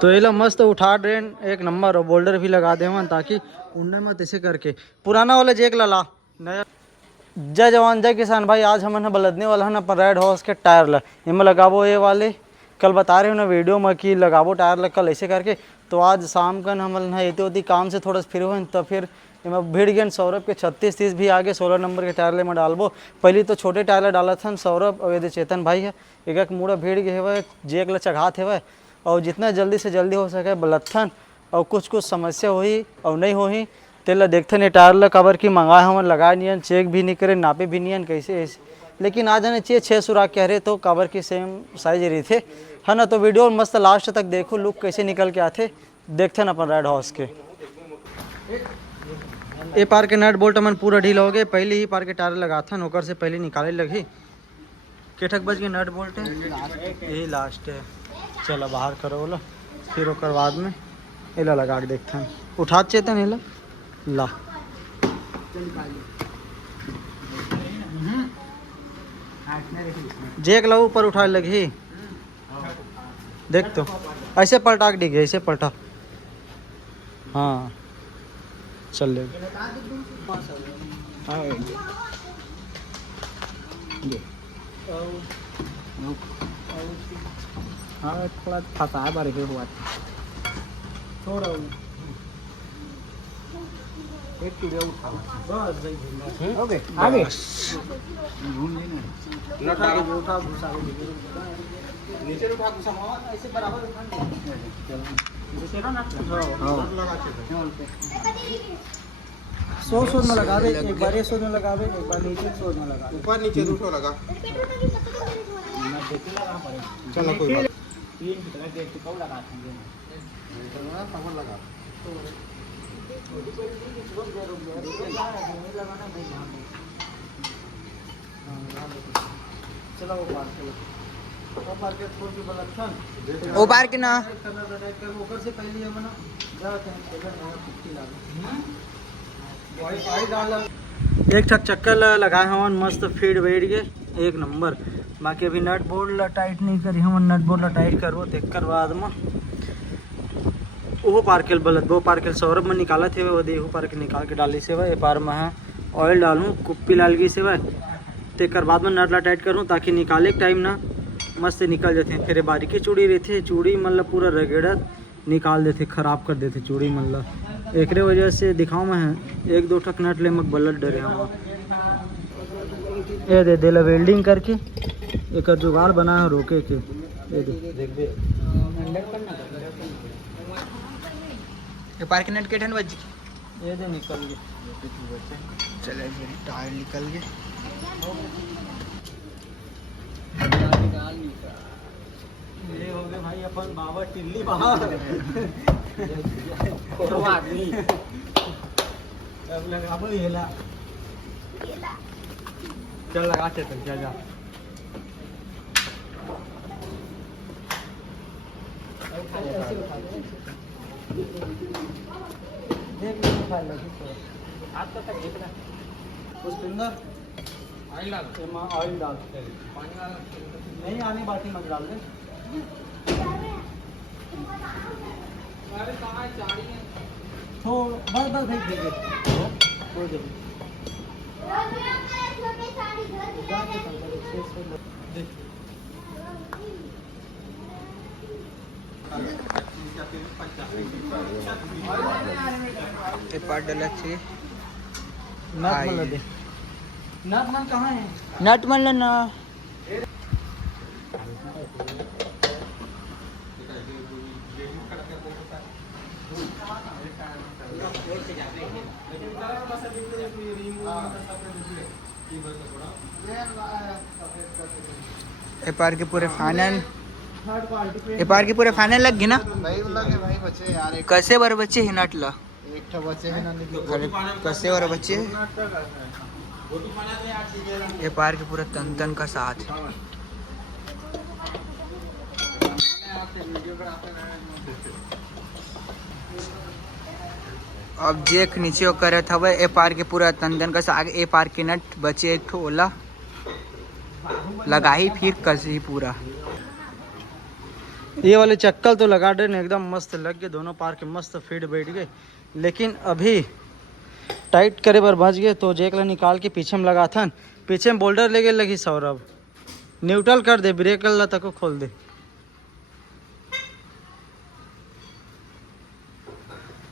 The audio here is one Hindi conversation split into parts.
तो ये ला मस्त उठा ड्रेन एक नंबर और बोल्डर भी लगा दे मन ताकि उड़ने मत ऐसे करके पुराना वाला जेक ला नया। जय जवान जय किसान भाई, आज हम बलदने वाला है अपन रेड हॉर्स के टायर ला इनमें लगाबो ये वाले। कल बता रहे हो ना वीडियो में कि लगाबो टायर ला कल ऐसे करके। तो आज शाम का हम इतने होती काम से थोड़ा फ्री हुए तो फिर इनमें भीड़ गए सौरभ के 36-30 भी आगे 16 नंबर के टायर ले में डालबो। पहले तो छोटे टायर डाला था सौरभ और यदि चेतन भाई है एक मूड़ा भीड़ गए हुए जेक ला चढ़ाते हुए और जितना जल्दी से जल्दी हो सके बलथन और कुछ समस्या हुई और नहीं हुई तेला देखते नहीं टायर ला कबर की मंगाए हम लगाए नहीं चेक भी नहीं करे नापे भी नहीं कैसे ऐसे। लेकिन आज ने चाहिए 6 सुराख कह रहे तो कबर की सेम साइज रही थे है ना। तो वीडियो मस्त लास्ट तक देखो लुक कैसे निकल के आते देखते ना अपन रेड हॉर्स के। ए पार के नट बोल्ट मन पूरा ढीला हो गए पहले ही पार के टायर लगा था नौकर से पहले निकाले लगी केठक बज के नट बोल्ट है यही लास्ट है। चलो बाहर करो बोला फिर ओकर बाद में एला लगा के देखते हैं उठा चेतन एला ला जेक ला ऊपर उठा लगी देख तो ऐसे पलटा के डिगे ऐसे पलटा हाँ चल ले हाँ थोड़ा फंसा बारे के हुआ थोड़ा एक वीडियो उठा बस ओके आगे उठा घुसा नीचे उठा घुसा ऐसे बराबर सोच में लगा दे एक बार ये सोच में लगा दे एक बार नीचे सोच में लगा ऊपर नीचे उठो लगा चलो कोई बात तीन लगा के कब लगा देंगे समझ लगा चलो वो पार के ना ओकर से पहले हम ना जाते हैं एक ठक चक्कर लगाए हम मस्त फीड बैठ गए एक नंबर। बाकी अभी नट बोल्ट ला टाइट नहीं करी हम नट बोल्ट ला टाइट करबो तेकर बाद में वो पार्केल बलत वो पार्केल सौरभ में निकाला थे वो दे वो पार्केल निकाल के डाली से वह पार में है ऑयल डालूँ कुप्पी लाल गई से वह तेकर बाद में नट ला टाइट करूँ ताकि निकाले के टाइम ना मस्त निकल जाते हैं। फिर बारीकी चूड़ी रहती चूड़ी मतलब पूरा रगड़त निकाल देते ख़राब कर देते चूड़ी मतलब एक वजह से दिखाऊँ मैं एक दो ठक नट ले मक बलत डरे हम ये दे देला वेल्डिंग करके एक जुगाड़ बना है रोके के ये पार्क नट के ठन बज ये दे निकल गए चले टायर निकल गए ये हो गए भाई अपन बाबा टिल्ली बाहर आदमी अब लगा येला चल लगा चल जा जा देख आज तक देखना उस पिंदर ऑयल डाल ऑयल डाल पानी वाला नहीं आने बाटी मत डाल दे तो बस बस देख देंगे नट मन कहाँ है नट मन लेना पार के पूरे फाइनल पार के पूरे फाइनल लग गए ना नहीं लगे भाई बच्चे यार कैसे बार बच्चे ही नट ला एक तो बच्चे हैं ना कैसे बार बच्चे ये पार के पूरा तन तन का साथ अब जेक नीचे करे था वह ए पार के पूरा तंदन का आगे ए पार के नट बचे एक ठो ओला लगा ही फिर कस ही पूरा ये वाले चक्कल तो लगा दे एकदम मस्त लग गए, दोनों पार के मस्त फिट बैठ गए। लेकिन अभी टाइट करे पर बच गए तो जेकला निकाल के पीछे में लगा था, पीछे में बोल्डर लेके लगी सौरभ न्यूट्रल कर दे, ब्रेक ला तक खोल दे।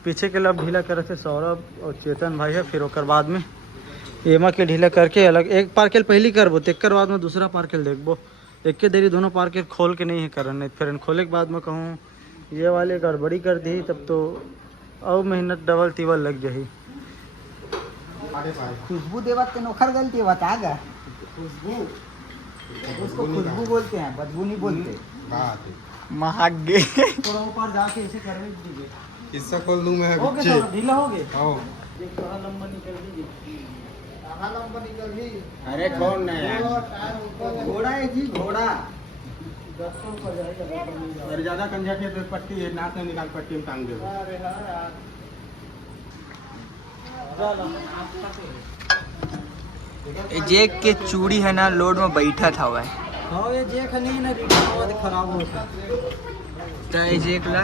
पीछे के लब ढीला करे थे सौरभ और चेतन भाई है, फिर ओकर बाद में एमा के ढीला करके अलग एक पार्केल पहली करबो, तेकर बाद में दूसरा पार्केल देखबो। एक के देरी दोनों पार्केल खोल के नहीं है करन, नहीं फिर खोले के बाद में कहूँ ये वाले गड़बड़ी कर दी तब तो और मेहनत डबल टिबल लग जाही। खुशबू देवत के नौकर गलती बता गा, खुशबू उसको खुशबू बोलते हैं, बदबू नहीं बोलते। महागे थोड़ा ऊपर जाके इसे करवे दीजिए, इससे खोल दूं मैं हो गया ढीला हो गया। आओ देखो लंबा निकल दीजिए, लंबा निकल दी। अरे छोड़ ना यार, घोड़ा है जी घोड़ा। अरे ज्यादा कंजट है तो पट्टी है नाक में निकाल पट्टी में टांग दे। अरे हाँ यार जेक के चूड़ी है ना लोड में बैठा था वह। हाँ ये जेक नहीं ना रिटर्न हुआ तो खराब हो गया। तो ये जेक ला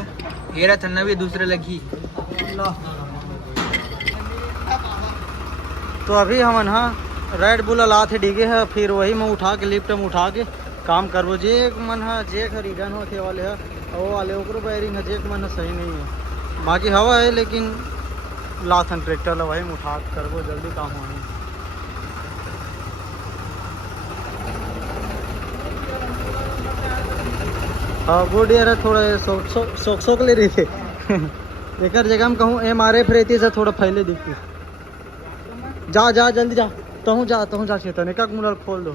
हेरा था ना भी दूसरे लगी। तो अभी हम ना रेड बुल ला थे डिगे है, फिर वही में उठा के लिफ्ट में उठा के काम करबो। जेक मन है जेक रिटर्न होते वाले है वो वाले ओकरो बैरिंग है, जेक मन सही नहीं है, बाकी हवा है लेकिन लाथन ट्रैक्टर ला वही में उठा के करबो, जल्दी काम हो। हाँ गुड यार थोड़ा सोक ले रही थे एक जगह में कहूँ MRF रहती है थोड़ा फैले दिखती। जा जा जल्दी जा, तहूँ जा चेतन एक मुरल खोल दो।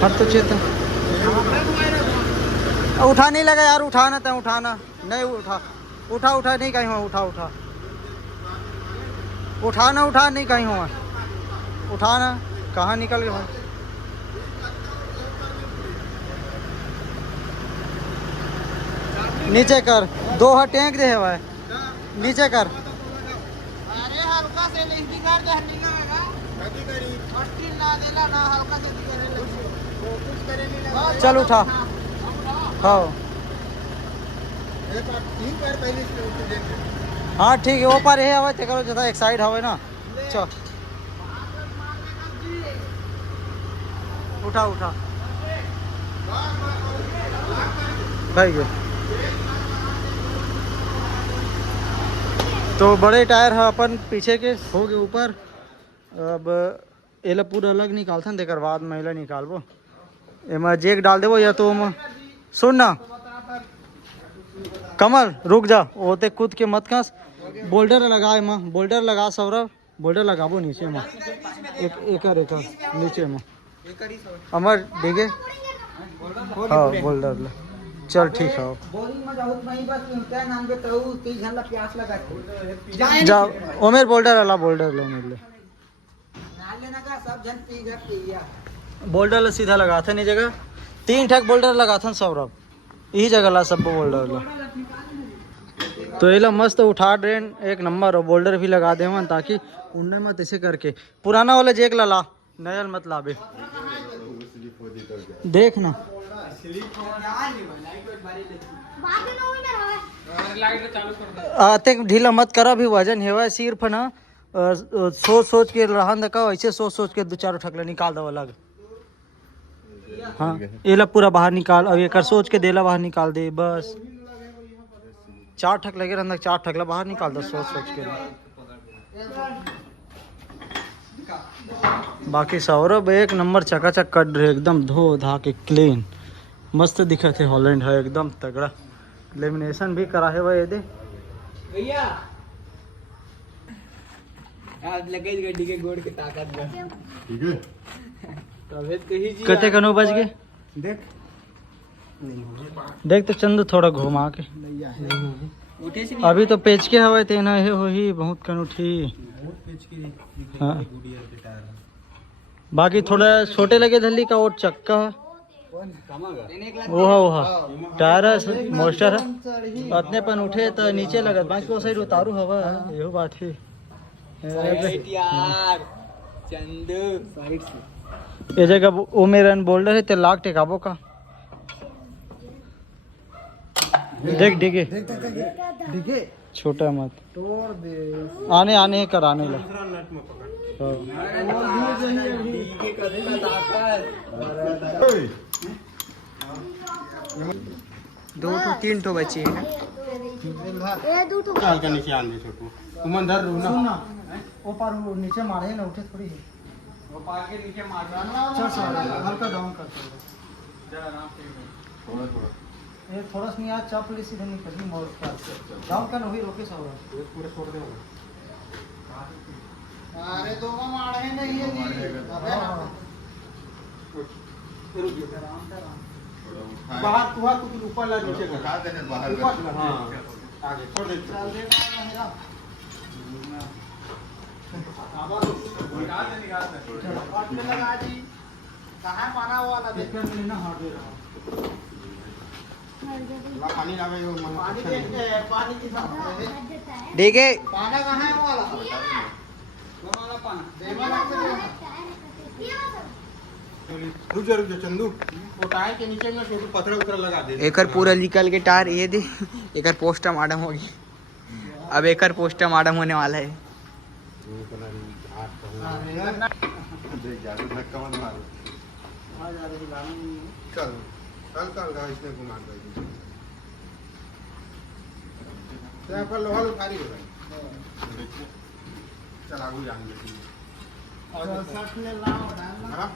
हाँ तो चेतन उठा नहीं लगा यार, उठाना था उठाना नहीं, उठा नहीं कहीं हुआ, उठा नहीं कहीं हुआ, उठाना कहाँ निकल गया। नीचे कर दो टैंक दे है नीचे कर। अरे हल्का से लिफ्टिंग कर दे, निकालेगा मट्टी ना देला ना, हल्का से दिखे चल उठा। हाँ हाँ ठीक है, वो पर है हवा ते करो जैसा एक साइड हवा ना। चल उठा भाई गए। तो बड़े टायर है अपन पीछे के हो गए ऊपर, अब एला पूरा अलग निकालता न देकर बाद में एला निकालबो, एमा जेक डाल देबो या तो सुन ना कमल रुक जा, ओते कूद के मत खास, बोल्डर लगा एमा, बोल्डर लगा सौरभ, बोल्डर लगाबो नीचे में एक नीचे में अमर डिगे। हाँ बोल्डर ले चल ठीक है। जा ओमेर बोल्डर अला बोल्डर लो मेरे लिए, बोल्डर ला सीधा लगा था नहीं जगह 3 ठक बोल्डर लगा था सौरभ, यही जगह ला सब बोल्डर ला। तो ये ला मस्त उठा ड्रेन एक नंबर, और बोल्डर भी लगा दे मन ताकि उड़ने मत ऐसे करके, पुराना वाला जेक ला नया मत लाबे। देख ना आते ढीला मत करा, भी वजन है सिर्फ ना सोच के रहा का, ऐसे सोच के 2-4 ठकला निकाल दो अलग। हाँ ये ला पूरा बाहर निकाल, अब एक सोच के देला बाहर निकाल दे, बस 4 ठक लगे रहना, 4 ठकला बाहर निकाल दो सोच के। बाकी सौरभ एक नंबर चकाचक कट रहे, एकदम धो धा के क्लीन मस्त दिखत है, हॉलैंड है एकदम तगड़ा, लेमिनेशन भी करा है भाई दे भैया। आज लगे गड्डी के गोड़ के ताकत में, ठीक है तबीयत कही जी कते कनो बज गए देख तो चंद थोड़ा घुमा के उठे से अभी तो पेच के हवा थे ना, हो ही बहुत कन उठी। हाँ बाकी थोड़ा छोटे लगे धल्ली का और चक्का ओहा टायर मोस्टर अपने पन उठे तो नीचे लगत बाकी को सही उतारू हवा यो बात है यार चंदू साइड से ये जगह वो मेरा बोल्डर है ते लाख टेकाबो का देख डिगे डिगे छोटा मत तोड़ दे आने आने है कराने लग दूसरा नट में पकड़ डिगे का ताकत दो तो तीन तो बचे हैं चाल का नीचे आन दे छोटू तुम अंदर रू ना सुन ना वो पार वो नीचे मारे ना उठे थोड़ी है वो पार के नीचे मार चल चल हल्का डाउन कर थोड़ा थोड़ा ये थोड़ा सा नहीं आज चाप ले सीधे नहीं कभी मोड़ का डाउन कर वही रोके सब ये पूरे छोड़ दे अरे दो मार है नहीं ये बाहर तू हाथ तू ऊपर ला नीचे कर उठा देने बाहर ऊपर ला हां आगे छोड़ दे चल देना मेरा लगा जी कहाँ मारा हुआ ना देख कर लेना हार्ड दे रहा ला पानी लावे वो पानी देखते हैं पानी की साथ देखे पाना कहाँ है वो वाला वाला पाना देवा लगता है रुक जा चंदू वो टायर के नीचे में छोटू पत्थर उतर लगा दे एकर पूरा निकल के टायर ये दे एकर पोस्टमार्टम होगी अब एकर पोस्टमार्टम होने वाला है देख ज्यादा धक्का मत मारो चल चल चल गाइस इसने घुमा दे तो पर लोहा उठारी हो भाई चल आगू जान दे और सट ले लाओ हां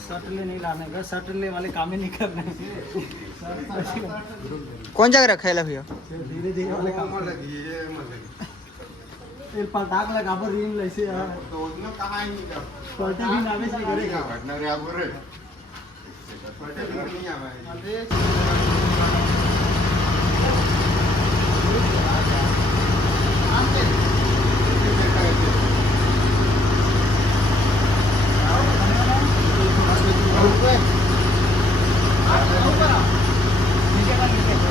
शर्ट ले नहीं लाने का शर्ट ले वाले काम ही नहीं करने कौन जगह रखा है भैया धीरे धीरे वाले काम मत लगी ये मत लगी ये पटाख लगा पर रिंग ऐसे यार तो उसने कहा ही नहीं कर पलटे भी नावे से करेगा घटना रे आप रे पलटे भी नहीं आवा है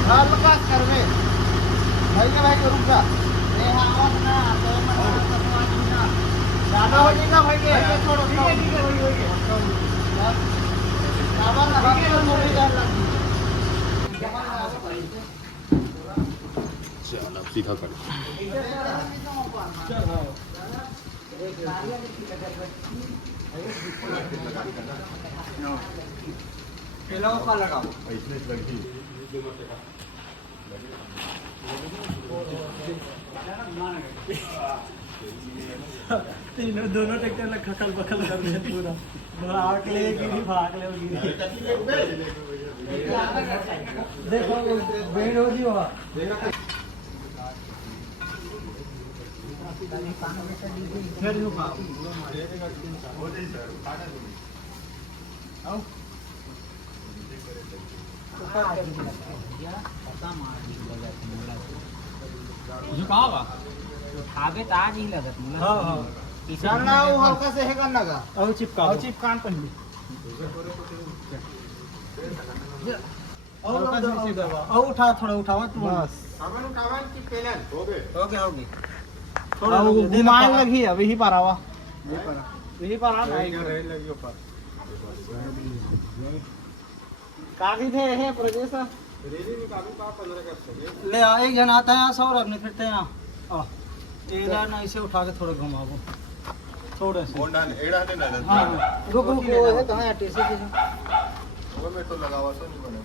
हल्का कर में भाई को रुक जा ये आवाज ना ज्यादा हो जाएगा भाई के छोड़ो ठीक है वही आवाज ना ठीक है मोड़ी जा चल अब सीधा कर पहला का लगाओ इसने लगी तीनों दोनों ट्रैक्टर लग खखल बखल कर दे पूरा भाग ले गिरी भाग ले गिरी देखो बेड हो जी वहाँ फिर रुका उठावे तो आज ही लगत हाँ हाँ चलना वो हल्का से है करना का और चिपका और चिपकान पहले और उठा थोड़ा उठावा तू बस सामान उठावन की पहले हो गए हो गया थोड़ा घुमाए लगी अब यही पर आवा यही पर आ नहीं रहे लगी ऊपर काफी थे है प्रदेश रेली निकालू का 15 कर सके ले आ एक जन आता है यहाँ सौरभ नहीं फिरते हैं यहाँ इधर ना इसे उठा के थोड़ा घुमाओ थोड़े से कौन डाले एड़ा ने ना हाँ रुक रुक वो है कहाँ है टीसी के वो में तो लगावा सो नहीं बने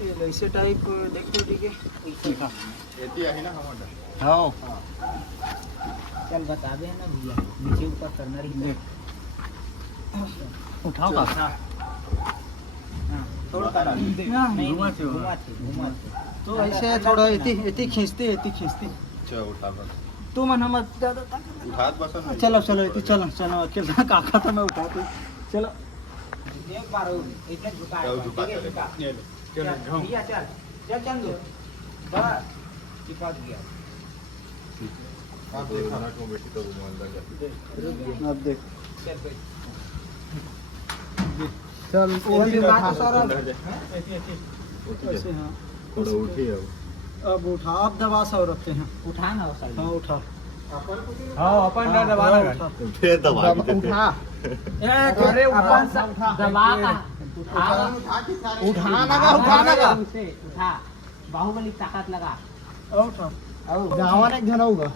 ये ऐसे टाइप देखते ठीक है एती आई ना हमारा हाँ चल बता दे ना भैया नीचे ऊपर करना रही उठाओ का थोड़ा घुमा तो ऐसे थोड़ा इतनी खींचती चल उठा कर तू मन हम ज्यादा उठा बसन नहीं चलो चलो इतनी चलो चलो अकेला काका तो मैं उठाती चलो एक बार एक झुका चल झुका चले चल भैया चल चल चंदू बस चिपक गया आप देख खाना को बेटी तो घुमा अंदर जा अब देख चल भाई चल वो भी बात सारा ऐसे हाँ थोड़ा उठी अब अब उठा अब दबा सब रखते हैं उठा ना वो साइड हाँ उठा हाँ अपन ना दबाना उठा फिर दबा के देते उठा अरे अपन दबा का उठाना का उठा बाहुबली ताकत लगा उठा गावन एक जन होगा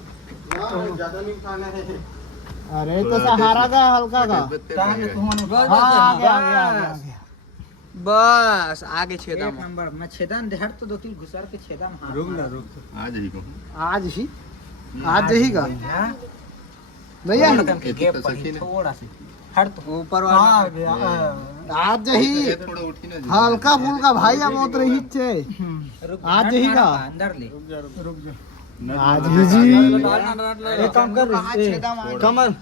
ज्यादा नहीं खाना है अरे तो सहारा का हल्का का हाँ, आ गया बस आगे छेदा एक नंबर मैं छेदन देहर तो दो तीन घुसर के छेदम हां रुक ना रुक आज ही को आज ही का भैया ये तो सखी ने थोड़ा सा हट तो ऊपर हाँ वाला आ गया आज ही ये थोड़ा उठी ना जी हल्का फुल्का भाई अब उतर ही छे आज ही का अंदर ले रुक जा आज ही जी एक काम कर कमल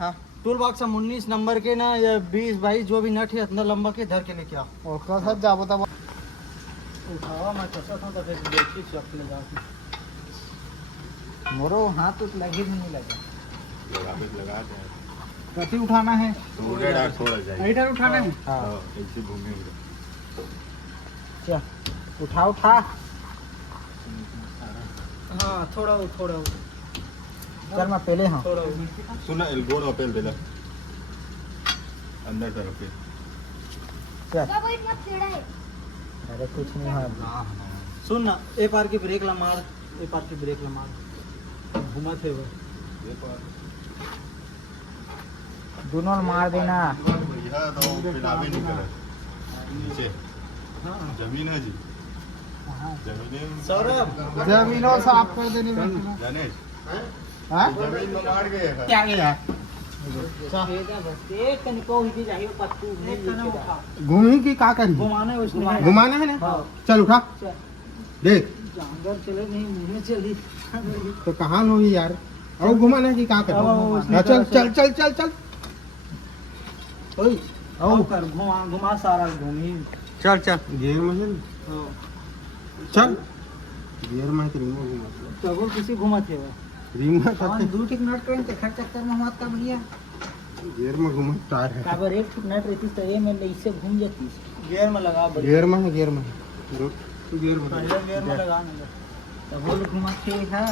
टूल बॉक्स हम 19 नंबर के ना या 20 22 जो भी नट है इतना लंबा के धर के लेके आओ और का सब जाबो तब उठावा मैं कैसा था तो फिर देखी चपले जाके मोरो हाथ तो लगे भी नहीं लगा लगा दे कथी उठाना है थोड़ा डार थोड़ा जाए इधर उठाना है हां ऐसे घूमे चल उठा उठा हाँ थोड़ा चल मैं पहले हाँ थोड़ा सुना एल्गोड अपील देला अंदर तरफ पे चल अरे कुछ नहीं है सुन ना ए पार की ब्रेक ला मार ए पार की ब्रेक ला मार घुमा थे वो दोनों मार देना यह तो पिलावे नहीं करे नीचे जमीन है जी जमीन सौरभ जमीनों साफ कर देने में जाने हाँ जमीन में मार गए हैं क्या गया एक कनिको ही चाहिए पत्तू एक कदम उठा घूमी की का करी घुमाना है उसने घुमाना है ना चल उठा देख अंदर चले नहीं मुंह में चली तो कहाँ लोगी यार और घुमाना है कि का कर उसने चल चल चल चल चल ओए आओ कर घुमा सारा घूमी चल चल गियर में चल चल गियर में तो रिमोट घुमा तो किसी घुमा थे वो रिमोट और दू टिक नट ट्रेन के खर्च चक्कर में मत का बढ़िया गियर में घुमा टायर है काबर एक टिक नट रहती तो ये में इससे घूम जाती गियर में लगा बढ़िया गियर में है गियर में रुक गियर में पहले गियर में लगा नहीं तब वो लोग घुमा के है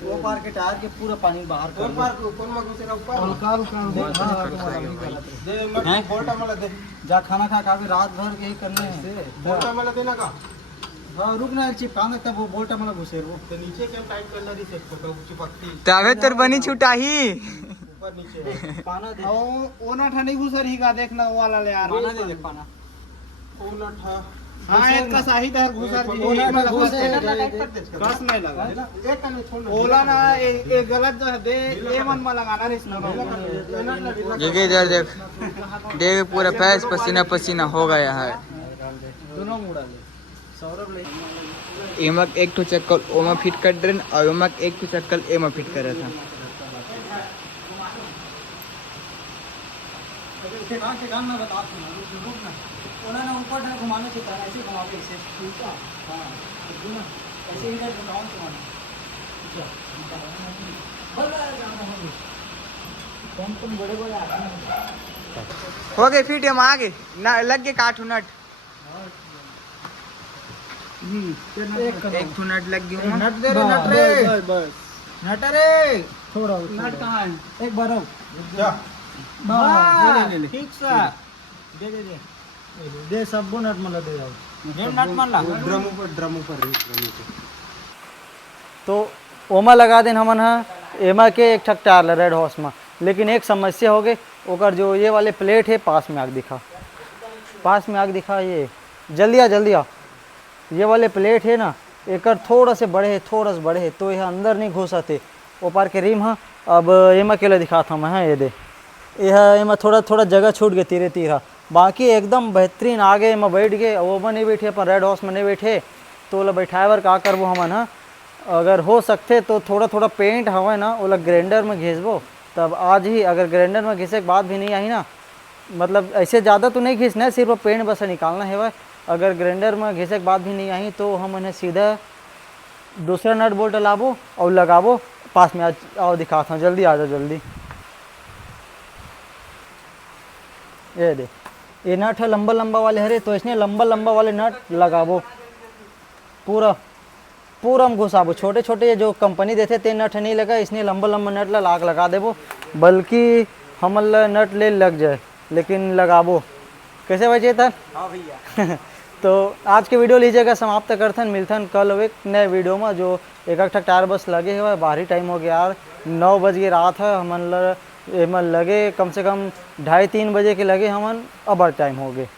वो पार के टायर के पूरा पानी बाहर कर पार कौन में घुसेगा ऊपर हल्का हल्का दे मैं बोल्टा मला दे जा खाना खा के रात भर के ही करने हैं बोल्टा मला देना का हाँ रुक ना चिपकाना तब वो बोल्टा मला घुसे वो तो नीचे क्या टाइट करना रही से फोटो चिपकती तबे तर बनी छुटाही ऊपर नीचे पाना दे ओ ना ठंडी घुसर ही का देखना वो वाला ले यार पाना दे दे पाना ओ ना था हाँ एक का सही दर घुसर जी ओला ना घुस घुसे कस नहीं लगा एक का नहीं छोड़ना ओला ना ये गलत जो है दे ये मन में लगाना रे इसमें ये इधर देख देख पूरा फैस पसीना पसीना हो गया है दोनों मुड़ा ले सौरभ ले एमक एक तो चक्कर ओमा फिट कर देन और एमक एक तो चक्कर एमा फिट कर रहा था ठेकान ठेकान मैं बता दूंगा रुक ना ओला ना ऊपर ना घुमाने से तार ऐसे घुमाओगे इसे उल्टा हाँ घुमा ऐसे इधर घुमाओ घुमाना तुम बड़े बड़े आदमी हो गए फिट हम आगे ना लग गए काठू नट एक तो नट लग गया नट दे रे नट रे बस नट रे थोड़ा नट कहाँ है एक बार क्या ले ले ठीक सा दे दे दे दे सब नट मला दे जाओ ये नट मान ला ड्रम ऊपर तो ओमा लगा देन हमन हा एमा के एक ठक टायर रेड हॉर्स में लेकिन एक समस्या हो गई ओकर जो ये वाले प्लेट है पास में आग दिखा ये जल्दी आ ये वाले प्लेट है ना एकर थोड़ा से बड़े है तो यह अंदर नहीं घुसते वो पार के रिम हाँ अब एमा केला दिखाता मैं हाँ ये दे यह एमा थोड़ा जगह छूट गए तीरा बाकी एकदम बेहतरीन आगे एमा बैठ गए वो में नहीं बैठे अपन रेड हाउस में नहीं बैठे तो ओला बैठाए का करबो हमन हाँ अगर हो सकते तो थोड़ा पेंट हवा ना ओला ग्राइंडर में घिसबो तब आज ही अगर ग्राइंडर में घिसे के बाद भी नहीं आई ना मतलब ऐसे ज़्यादा तो नहीं घिसना है सिर्फ पेंट बस निकालना है अगर ग्राइंडर में घिसे के बाद भी नहीं आई तो हम उन्हें सीधा दूसरा नट बोल्ट लाबो और लगाबो पास में आओ दिखाता हूँ जल्दी आ जाओ जल्दी ये दे ये नट है लंबा लंबा वाले हरे, तो इसने लंबा लंबा वाले नट लगाबो, पूरा पूरा हम घुसाबो। छोटे छोटे जो कंपनी देते ते नट नहीं लगा, इसने लंबा लंबा नट ला लाग लगा देबो, बल्कि हमल नट ले लग जाए लेकिन लगाबो। कैसे भाई चेतन? हाँ भैया। तो आज के वीडियो लीजिएगा समाप्त करथन, मिलथन कल एक नए वीडियो में जो एक टायर बस लगे हुआ है। बाहरी टाइम हो गया यार, 9 बज के रात है, हमन लगे कम से कम 2:30-3 बजे के लगे, हमन अबर टाइम हो गए।